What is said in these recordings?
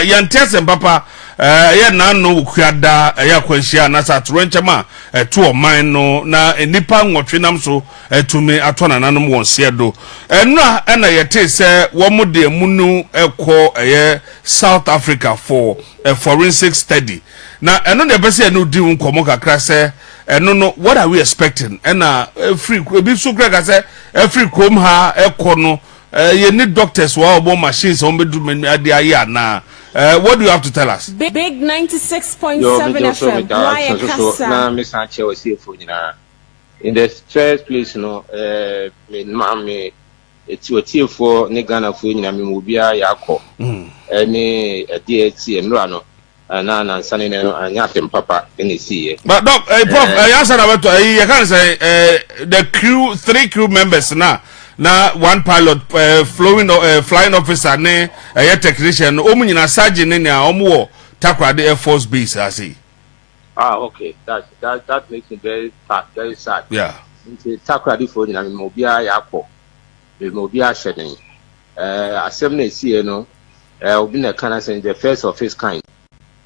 na yantese papa ye na no kuada ya kwanhia na satoro nchema to oman no na nipa nwotwe nam so tumi atona nanom won siedo enura na yete se wo mode munu ekọ South Africa for a forensic study na eno de bese eno di nkomo kakra se eno no what are we expecting na free bi so kra se free chrome ha ekọ no you need doctors who are machines on what do you have to tell us? Big 96.7 FM. In the first place, it's what you for Ghana for Mubia Yako. Any DHC and Rano. And Sunny and Yatim Papa in the sea. But Doc, Prof, I answered about I can't say the crew, 3 crew members now. Na one pilot flying officer ne a technician omunyina sergeant ne omo Takoradi Air Force Base asi. Okay, that makes me very sad. Yeah. Takoradi for na mobia yakọ. Mobia shedding. Assembly see no obi na kana say the first of his kind.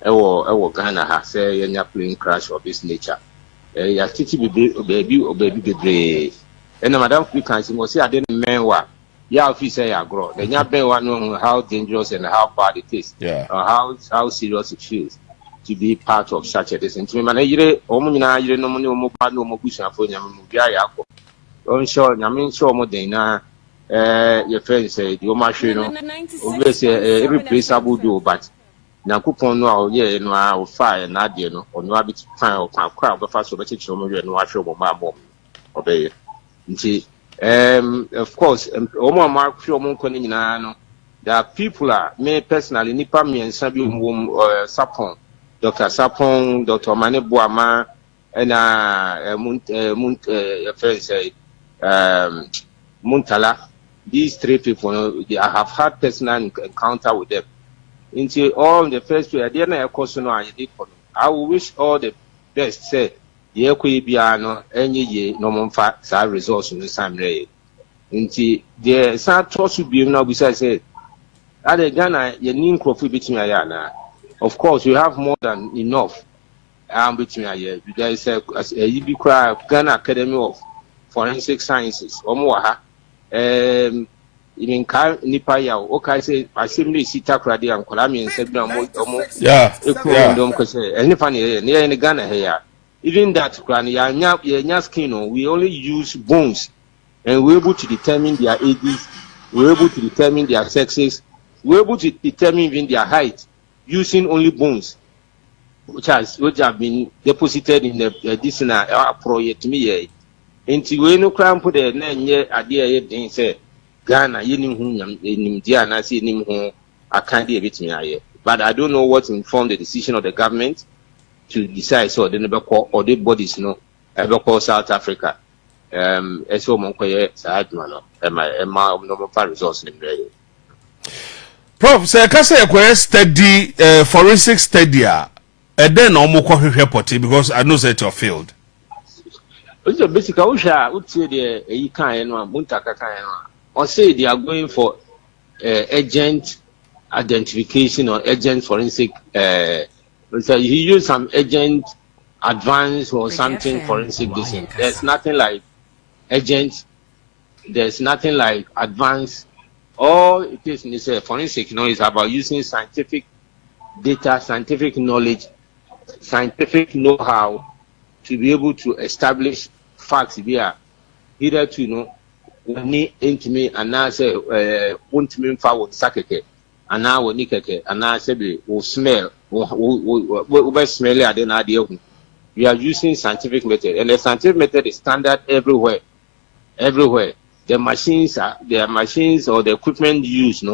Ewo Ghana ha say yenya plane crash of this nature. Ya titi baby and Madam Frequency must say I didn't mean what. Yeah, if you say I grow, then you have know how dangerous and how bad it is. Yeah. How serious it feels to be part of such a distance. To me, man, you no money, no bad, no more pushing for you. I'm sure, I mean, so more than your friend said, you must know, every place I would do, but now coupon no, yeah, no, I'll fire and add, you know, or no habit fire or crowd, but fast over teach you and watch over my mom. Obey. Of course, there are people me personally nipa me and Sabi Sapon, Dr. Sapon, Dr. Mane Boama, and Muntala. These 3 people, I have had personal encounter with them. Into all the first year, I will wish all the best. Say. Ye kwe biano enye ye no momfa sa resource no samre nti de sa tosu biem na obisa say ade Ghana ye ni nkrofo bitimi aya na of course we have more than enough bitimi aya there is a yibi kra Ghana Academy of Forensic Sciences omo ha even ka nipa ya o kai say assembly sita krade ankola mi nsebna omo ndom ko say eni fa ne Ghana he ya. Even that, your skin, we only use bones, and we're able to determine their ages, we're able to determine their sexes, we're able to determine even their height using only bones, which have been deposited in the medicinal project. Me, until we no crime put the name yet, idea then say Ghana, Diana, see him, I can't be a bit me. But I don't know what informed the decision of the government to decide so they never call or the bodies no ever call South Africa as well monkoye side no my resource in there. Prof say ka say ekwe study forensic study and then omo ko hwehwe poti because I know that your field. It's basically we say the e kan no muntaka kan no or say they are going for agent identification or agent forensic so he used some agent advance or something forensic dissect. There's nothing like agent. There's nothing like advanced. All it is forensic. It's about using scientific data, scientific knowledge, scientific know-how to be able to establish facts. Here, either to when ni intimate and now say intimate forward sakeke and now nikeke and now say will smell. We are using scientific method, and the scientific method is standard everywhere. The machines or the equipment used,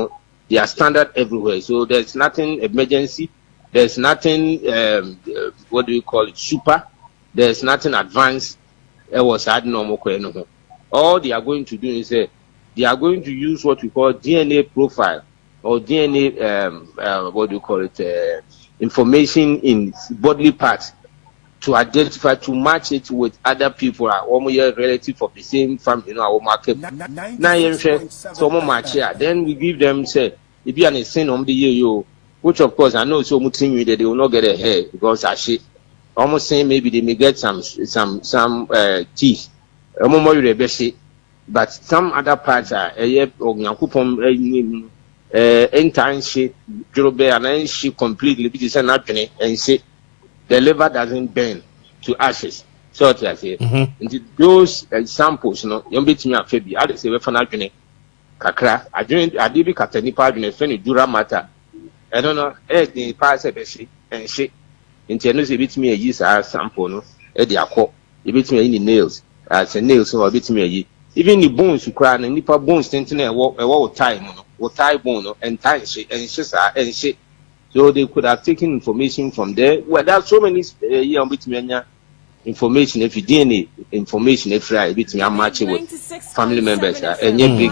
they are standard everywhere. So there's nothing emergency. There's nothing what do you call it? Super. There's nothing advanced. It was normal. All they are going to do is they are going to use what we call DNA profile or DNA what do you call it? Information in bodily parts to identify, to match it with other people or relative of the same family, our market. Now, so much here. Then we give them say, if you are a sin on the year, which of course I know so much that they will not get a hair because I shit. Almost saying maybe they may get some teeth. But some other parts are entire shit, and she completely because and say the liver doesn't burn to ashes. So I say, those samples, you know, you bet me a fabi. I say, we're final journey. Kakra, I did be Catani part in a funny dura matter. I don't know, the pass a bit and shit. In Tennessee, bit me a use as sample, no, Eddie Acco, you bit me any nails, as a nail, so I bit me a ye. Even the bones you cry and nipper bones tending a walk time, or tie bone and time shit and shit. So they could have taken information from there. Well, there's so many young bit me information if you DNA information if I bit me I'm matching with family members and big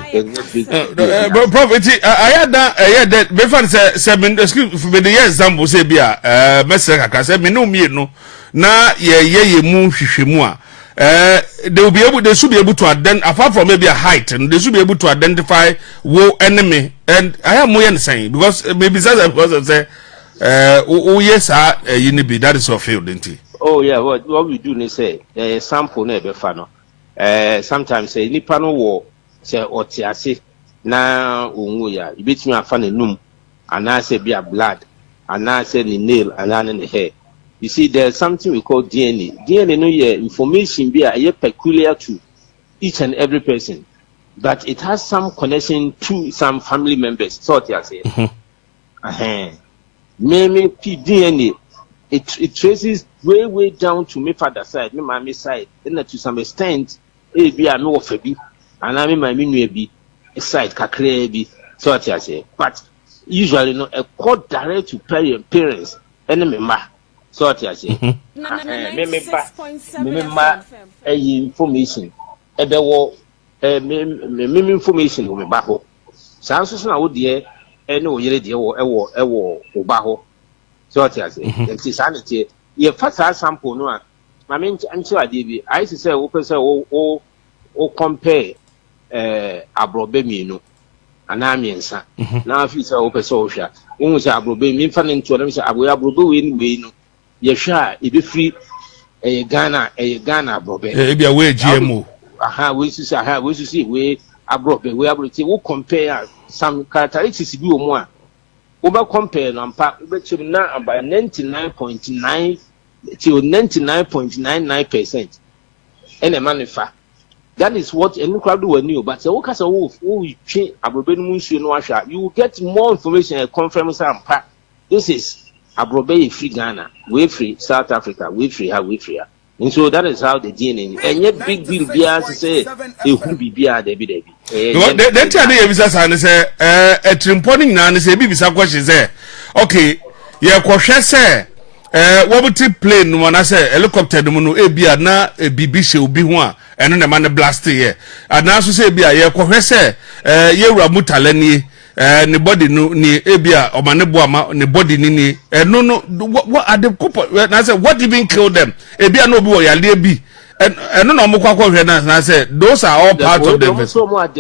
property I had that before seven excuse for the example say bia meseka ka say me no mienu na ye mu hwehwemu a they should be able to identify apart from maybe a height and they should be able to identify wo enemy and I am more saying because maybe because of say yes you need be that is your field didn't it. Oh yeah, what we do is say sample na be fa no. Sometimes say nipa no wo say otiase na onwu ya ibetimi afa na num ana say be a blood ana say ni nail ana ni hair. You see there's something we call DNA. DNA no ye information be a peculiar to each and every person, but it has some connection to some family members. So what you say? Maybe DNA it traces way down to my father's side, my mommy's side, and to some extent, it be a no of a be, and I mean my mean be a side kakre be, so what I say. But usually, no, a court direct to parents, and member, so what I say. Remember a information, a bewo, information with me baho. Sounds now, dear, and no, ye dear, or baho. So what I say, and sanity. Ye first sample no. I mean, until I did, I used to say, open say, oh, compare abrobe me no, and I mean, sir. Now if you say open social, almost abrobe me, fanning to them say, I will abrobe in no. Ye sure, it be free a Ghana abrobe. It be a way GMO. Aha, we to see, we abrobe, we able to compare some characteristics be more. Over compare number now about 99.9 till 99.99%. And a manufacturer. That is what any crowd will know. But the workers are who change Abrobe, you will get more information and confirmation and pack. This is Abrobe free Ghana, we free South Africa, we free. And so that is how the DNA and yet big deal be as to say it will be Debbie. Then tell the business and say a trimponing nan say bisa question say okay yeah question say what would plane when I say helicopter the mono e bia na e bibi she obi ho a eno na man blast here and now so say bia yeah question say ye wura mutalani ne body no ni ebia o mane boama ne body ni no what are the couple na say what even kill them ebia no obi wo yale bi no no mo kwakọ hwe na say those are all part of them so more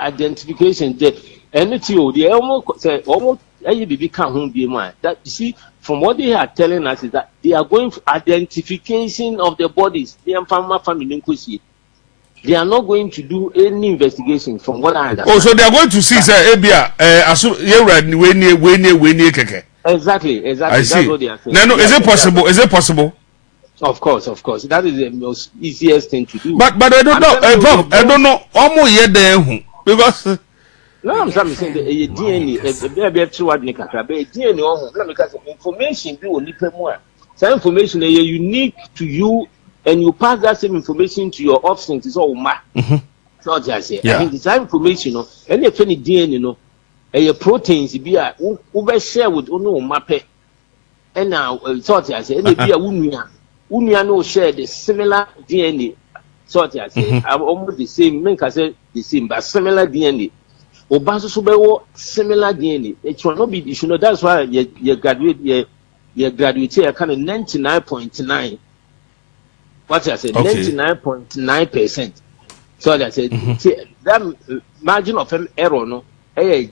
identification there anything o dey almost say almost ayi bibi kan ho bi ma that you see from what they are telling us is that they are going for identification of the bodies the family nkosi. They are not going to do any investigation from what I understand. Oh, so they are going to see, sir, Ebia, keke. Exactly. I see. That's what they are saying. No, is it possible? Is it possible? Of course. That is the most easiest thing to do. But I don't know, Prof, I don't know. Almost yet there, because. No, I'm saying the DNA, DNA, because information you will need more. Some information is unique to you. And you pass that same information to your offspring. It's all ma. So I say, I think this information, any DNA, your proteins be a over share with ono mape. And now, so I say, any be a unia no share the similar DNA. So I say, I'm almost the same. Men can say the same, but similar DNA. Obaso subewo similar DNA. It will not be. You know that's why you graduate. You graduate here kind of 99.9. What I said, 99.9%. So I said, that margin of error, no,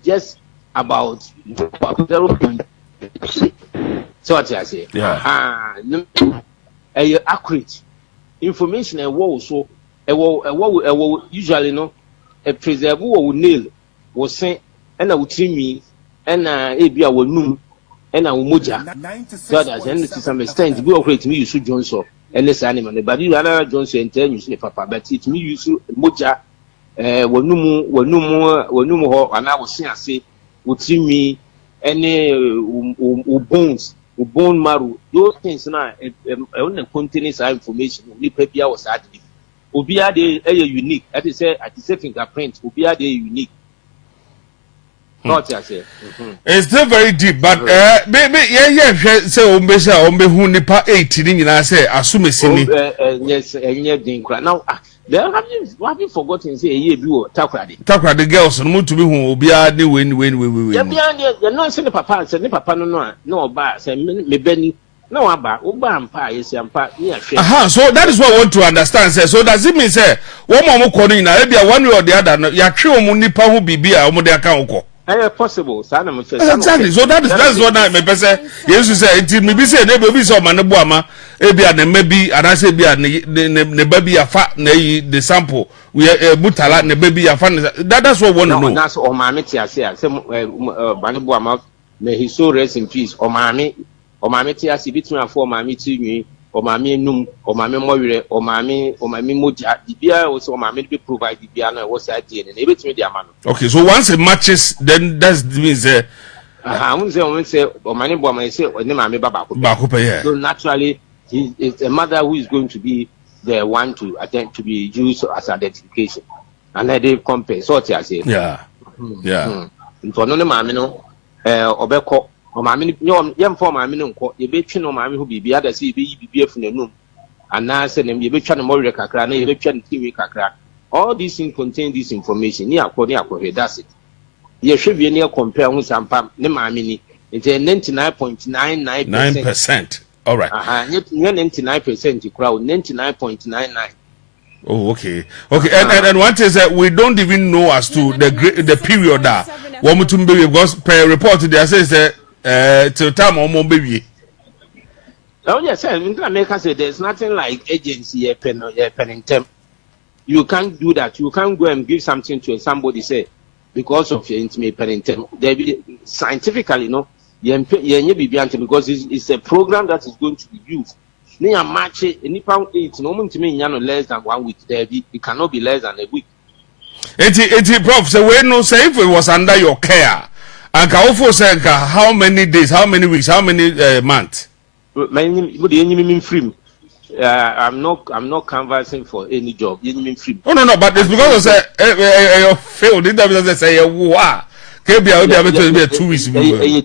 just about 0.1%. So what I say? Accurate information and what so usually no a preserve or nail was sent and I would see me and Abia will noom and I will moja. So that and to some extent go operate me you should Johnson and this animal but you are Johnson and tell you say papa but it me you should moja no more and I was say would see me any bones bone marrow those things now only contains information only paper was added obia dey unique that is say at the fingerprint obia dey unique. Not say it's still very deep but say ombehu nipa 8 ni nyina say asume sini yes din kra now there have you forgotten say eye bi wo takrade girls no mutumi hu obia dey we ya bia dey no say ne papa no oba say me bani no aba oba ampa yesi ampa ni ahwe so that is what I want to understand say so does it mean say wo mo ko no nyina bia one way or the other ya twe wo nipa hu bibia wo de aka wo possible exactly so that is what I me pese yesu say it me be say na be say o ma ne bo ama e bia na mabi ana say bia ne baby afa na yi the sample we mutala ne baby afa that's what we want to know that's o ma me ti ase say ba ne bo ama na he so rest in peace o ma me ti ase bitumi afo o ma me ti nwi o ma me num o ma me mowere o ma me moja bia o so o ma me be provide bia na what say dey na e bitumi dey ama no. Okay, so once it matches then that means we say o ma ne bo ama say o ne ma me baba ko yeah. So naturally it's a mother who is going to be the one to attempt to be used as identification and they compare so what I say yeah so no ma me no obeko o ma me yem for ma me no nko ye betwe no ma me ho bibia da se ye be bibia fu nanum ana se nem ye betwa no mowre kakra na ye betwa no tiwi kakra all these things contain this information ni akọ that's it ye hwebie ne compare hu sampa ne ma me ni it's 99.99%. All right. 99% crowd 99.99. Oh, okay. And one thing is that we don't even know as to the period that one to be because per report there says that till time on baby. Oh yes, I say there's nothing like agency pen in term. You can't do that. You can't go and give something to somebody say because of your intimate pen in term. Scientifically, because it's a program that is going to be used. Near March, any pound 8, no to me, less than 1 week. It cannot be less than a week. 80 Prof. So when no say if it was under your care, and Kaufo said how many days, how many weeks, how many months? I'm not canvassing for any job. Oh no, but it's because I say failed. It doesn't say wow. Can be 2 weeks. A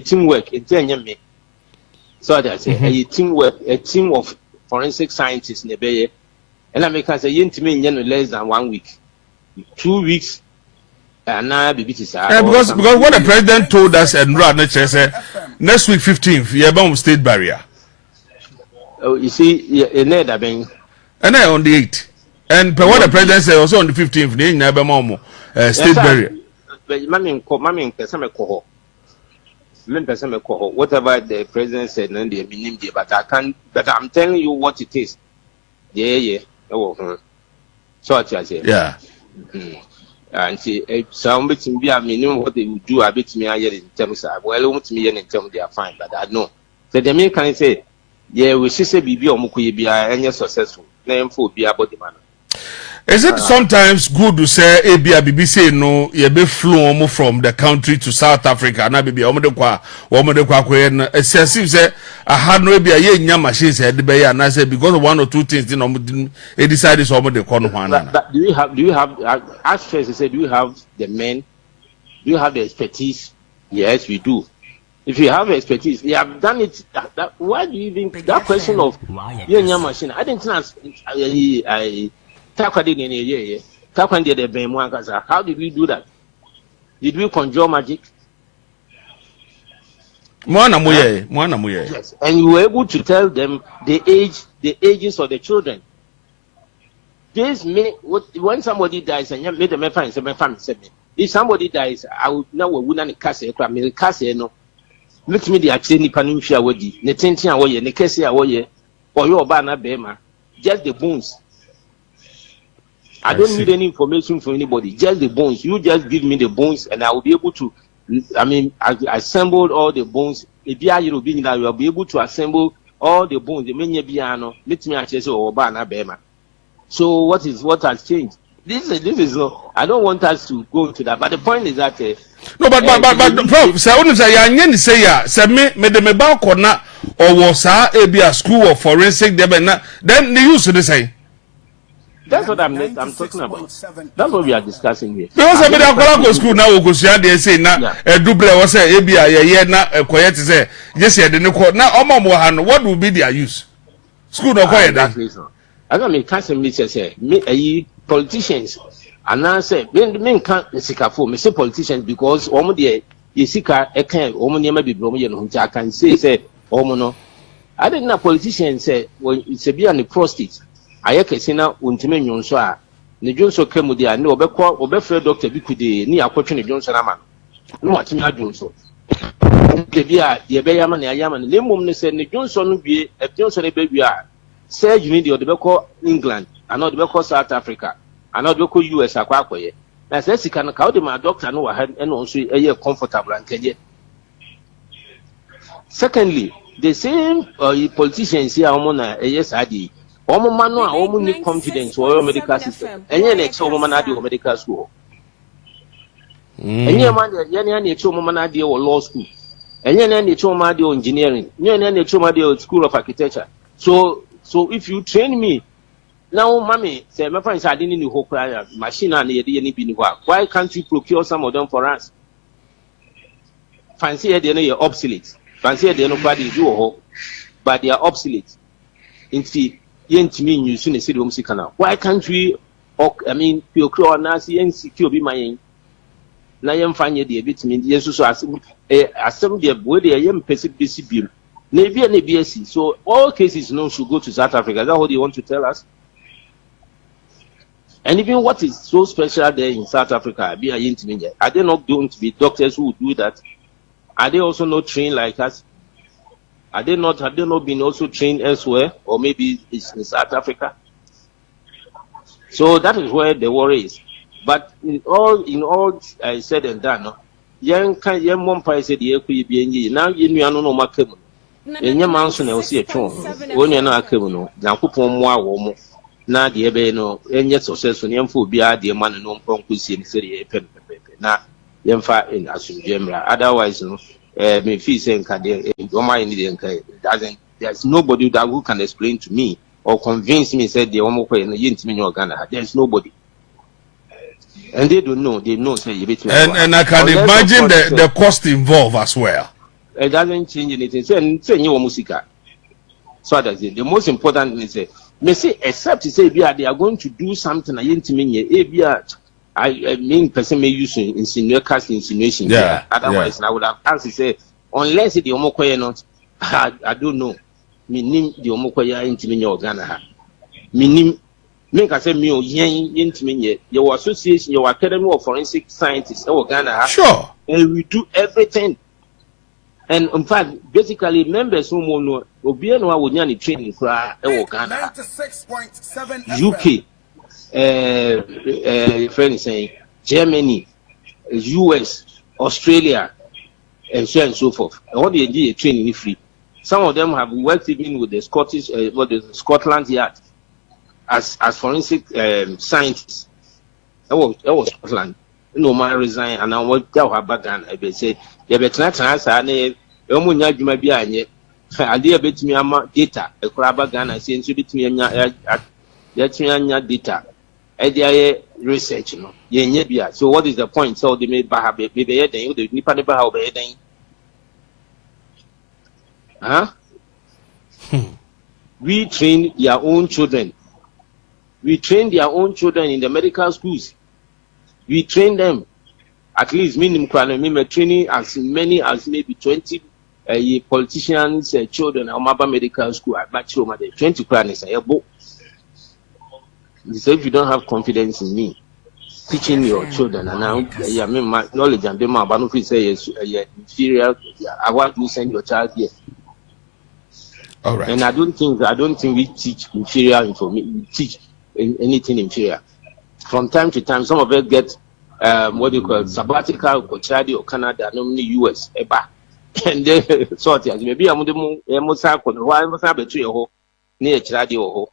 teamwork. So that's a teamwork, a team of forensic scientists in the Bay. And I make us say less than 1 week, 2 weeks. And now because what the president told us and said next week 15th, you're bound state barrier. Oh, you see, and then on the 8th. And what the president said also on the 15th, they never more state barrier. But whatever the president said, but I can't. But I'm telling you what it is. Yeah. Oh, so what I say. Yeah. And see, some bits me, I mean, what they would do, I bet me, I in terms of well, to me, in terms they are fine, but I know. So the man can say, yeah, we should say, be any successful name for be about the man. Is it sometimes good to say BBC no you be flown from the country to South Africa na be omodekwa kwen excessive say I had no be a nya machines head be ya na say because of one or two things they decided so omodekwa no hwana. But do you have as first say do you have the men, do you have the expertise? Yes, we do. If you have expertise, you have done it. Why do you even that question of nya machine? I didn't ask how did we do that? Did we conjure magic? Yes, and you were able to tell them the ages of the children. This may when somebody dies and you made them if somebody dies, I would now wouldn't cast no. let me the actually panimfia wadi, ne tentia away, ne kesi away, or your banner bema, just the bones. I don't need any information from anybody, just the bones. You just give me the bones, and I will be able to. I mean, I assembled all the bones. If you are European, you will be able to assemble all the bones. The many piano. Let me actually say, oh, banner bema. So what has changed? This is no. I don't want us to go to that. But the point is that no, but Prof, say only say ya say ya say me de me ba corner or was a school of forensic then they used to say. That's what I'm talking about. That's what we are discussing here. Because I go school now go see they say na double was say e na quiet say just say the now omo han what will be their use? School no quiet that. I got me can't say me politicians and I say men can't sikafo me say politicians because omo de yesika e kan omo ne ma bibro mo ye no I can say omo no I didn't know politicians say when it's a be an prostate ayekesi na ontime nyonso a ne jonso kemu dia ne obefre doctor bi kude ni akotwe ne jonso na ma no watimi adjonso ke bia ye be yama ne ayama ne mum ne se ne jonso no bie e jonso ne be wi a say you need the beko England and not the beko South Africa and not the beko US akwa akoye na say sika no ka o de ma doctor no wa ha e no so e comfortable and keje. Secondly, the same politicians here among yes adi omo manu a omo ni confidence or medical system enye na eche omo manade o medical school enye man ya na eche omo manade o law school enye na eche omo manade o engineering enye na eche omo manade o school of architecture. So if you train me now mami say me find say adini ni ho kra machine na ye de ni bi ni ho why can't you procure some of them for us? Fancy they no obsolete, fancy they no body do ho but they are obsolete inti yentimi nyusu ne sidi omsika na why can't we procure na si nsiki obi mayen na yemfanye de bitimi yesu so asem de boy de yem pesi bisi bim na bi asi. So all cases no should go to South Africa. Is that what you want to tell us? And even what is so special there in South Africa, are they not going to be doctors who do that? Are they also not trained like us? Have they not been also trained elsewhere, or maybe it's in South Africa? So that is where the worry is. But in all said and done, young one price said the equi now you know no makemo. In your mountain, I will see a chon. When you're not a kemono, now put on more na the ebe no, and yet successful young food be the man and non conquest in city pen. Now, young fat in Asum Gemra. Otherwise, no. Me feel saying there's nobody that who can explain to me or convince me said the homo Ghana. There's nobody. And they don't know, say and I can imagine the cost involved as well. It doesn't change anything. Say new musica. So that's it. The most important thing is me say except to say they are going to do something I mean, person may use insinuation. Yeah. Otherwise, I would have answered say, unless the Omokoye not, I don't know. Meaning the Omokoye intimate Ghana. Meaning, make I say me yen intimate your association, your Academy of Forensic Scientists, or Ghana. Sure. And we do everything. And in fact, basically, members who know Obiano would need training for Ghana. 96.7 UK. Friend saying Germany, US, Australia, and so on and so forth. All the training is free. Some of them have worked even with the Scottish, the Scotland Yard as forensic scientists. That was Scotland. No man resign, and I want to have back and I say, "You better not answer." I be idea bet me data. A crab gun, I say, "So bit me data." Research, so what is the point? So they may have we train their own children. We train their own children in the medical schools. We train them at least minimum training as many as maybe 20 politicians' children at medical school at 20 crannies. So if you don't have confidence in me, teaching your children, and now I mean my knowledge and them about no say inferior. I want you send your child here. All right. And I don't think we teach inferior information. We teach anything inferior. From time to time, some of us get what do you call it, sabbatical, or Chad or Canada, normally US, and they sort of maybe I'm the most why must have a tree or near Chad or.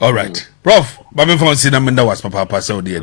All right, Prof. But before I see them in the was Papa, so dear.